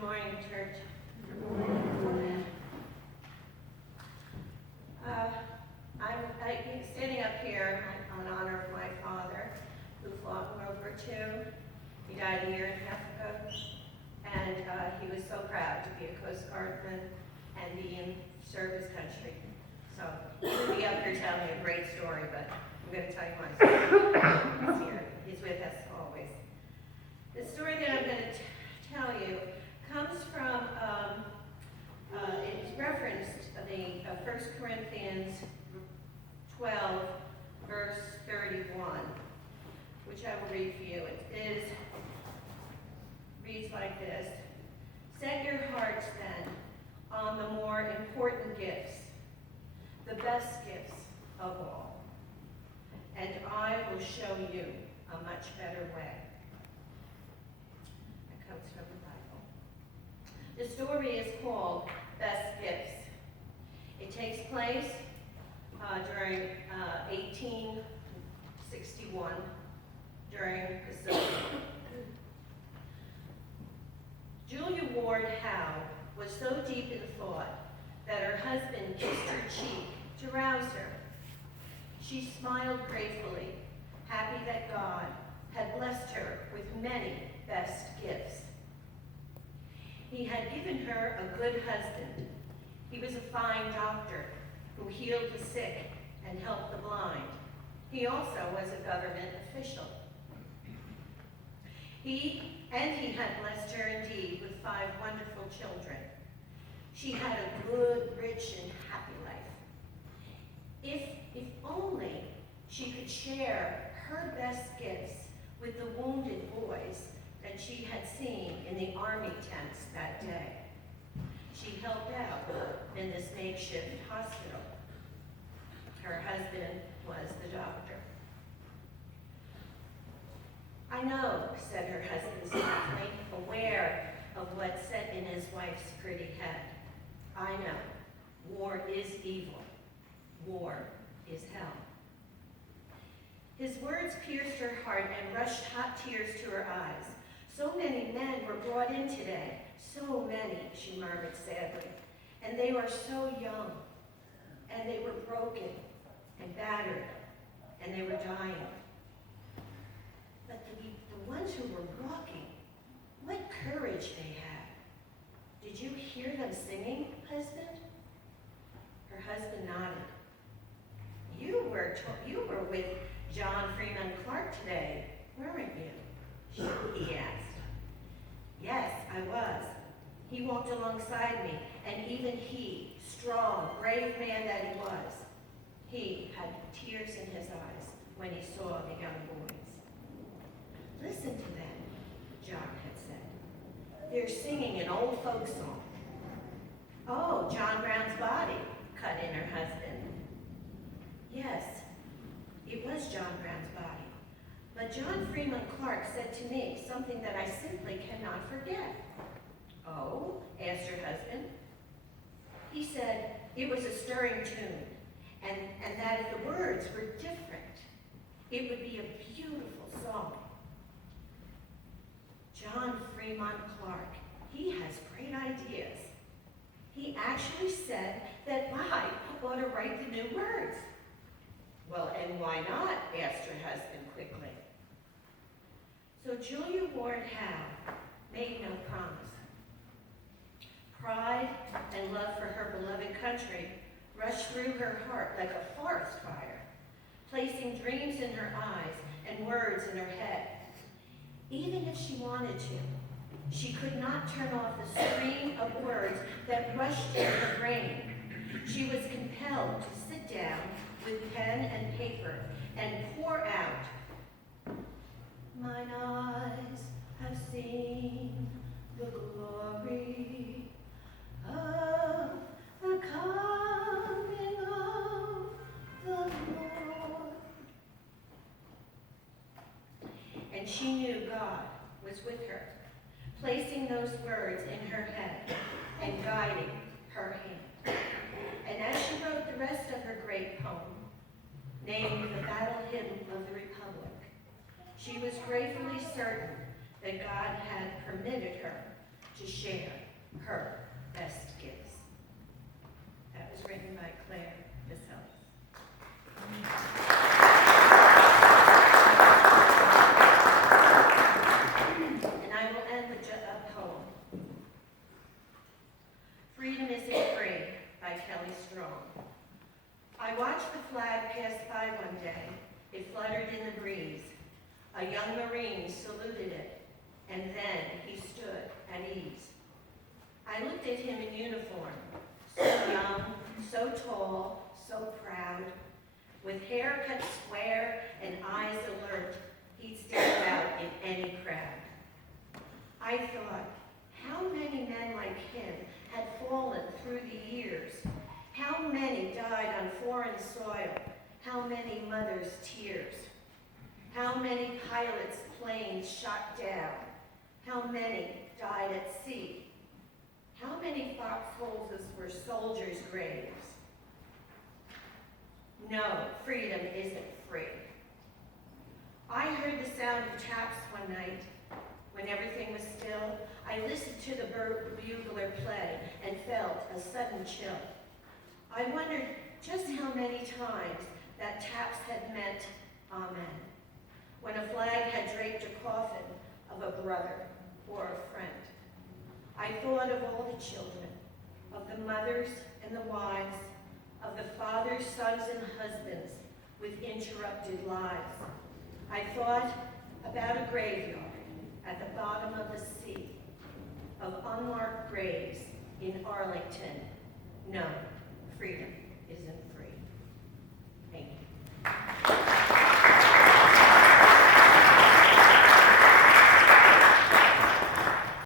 Good morning, church. I'm standing up here in honor of my father, who fought in World War II. He died a year in Africa, and he was so proud to be a Coast Guardman and be in service country. So he would be up here telling me a great story, but I'm going to tell you my story. He's here. He's with us always. The story that I'm going to tell you comes from, it's referenced in 1 Corinthians 12, verse 31, which I will read for you. It reads like this: "Set your hearts then on the more important gifts, the best gifts of all, and I will show you a much better way." That comes from the Bible. The story is called Best Gifts. It takes place during 1861, during the Civil War. Julia Ward Howe was so deep in thought that her husband kissed her cheek to rouse her. She smiled gratefully, happy that God had blessed her with many best gifts. He had given her a good husband. He was a fine doctor who healed the sick and helped the blind. He also was a government official. He had blessed her indeed with 5 wonderful children. She had a good, rich, and happy life. If only she could share her best gifts with the wounded boys that she had seen in the army tents that day. She helped out in this makeshift hospital. Her husband was the doctor. "I know," said her husband softly, aware of what sat in his wife's pretty head. "I know. War is evil. War is hell." His words pierced her heart and rushed hot tears to her eyes. "So many men were brought in today. So many," she murmured sadly. "And they were so young. And they were broken and battered. And they were dying. But the ones who were walking, what courage they had. Did you hear them singing, husband?" Her husband nodded. You were with John Freeman Clark today, weren't you?" he asked. "Yes, I was. He walked alongside me, and even he, strong, brave man that he was, he had tears in his eyes when he saw the young boys." "Listen to them," John had said. "They're singing an old folk song." "Oh, John Brown's Body," cut in her husband. Yes, it was John Brown's body. But John Freeman Clark said to me something that I simply cannot forget. "Oh?" asked her husband. "He said it was a stirring tune, and that if the words were different, it would be a beautiful song." John Freeman Clark, he has great ideas. He actually said that I ought to write the new words. "Well, and why not?" asked her husband quickly. So Julia Ward Howe made no promise. Pride and love for her beloved country rushed through her heart like a forest fire, placing dreams in her eyes and words in her head. Even if she wanted to, she could not turn off the stream of words that rushed in her brain. She was compelled to sit down with pen and paper and pour out, "Mine eyes have seen the glory of the coming of the Lord." And she knew God was with her, placing those words in her head and guiding her hand. And as she wrote the rest of her great poem, named the Battle Hymn of the Republic, she was gratefully certain that God had permitted her to share her best gifts. That was written by Claire Vaselis. And I will end with a poem. Freedom Isn't Free by Kelly Strong. I watched the flag pass by one day. It fluttered in the breeze. A young Marine saluted it, and then he stood at ease. I looked at him in uniform, so young, so tall, so proud, with hair cut square and eyes alert. He'd stand out in any crowd. I thought, how many men like him had fallen through the years? How many died on foreign soil? How many mothers' tears? How many pilots' planes shot down? How many died at sea? How many foxholes were soldiers' graves? No, freedom isn't free. I heard the sound of taps one night. When everything was still, I listened to the bugler play and felt a sudden chill. I wondered just how many times that taps had meant amen, when a flag had draped a coffin of a brother or a friend. I thought of all the children, of the mothers and the wives, of the fathers, sons, and husbands with interrupted lives. I thought about a graveyard at the bottom of the sea, of unmarked graves in Arlington. No, freedom isn't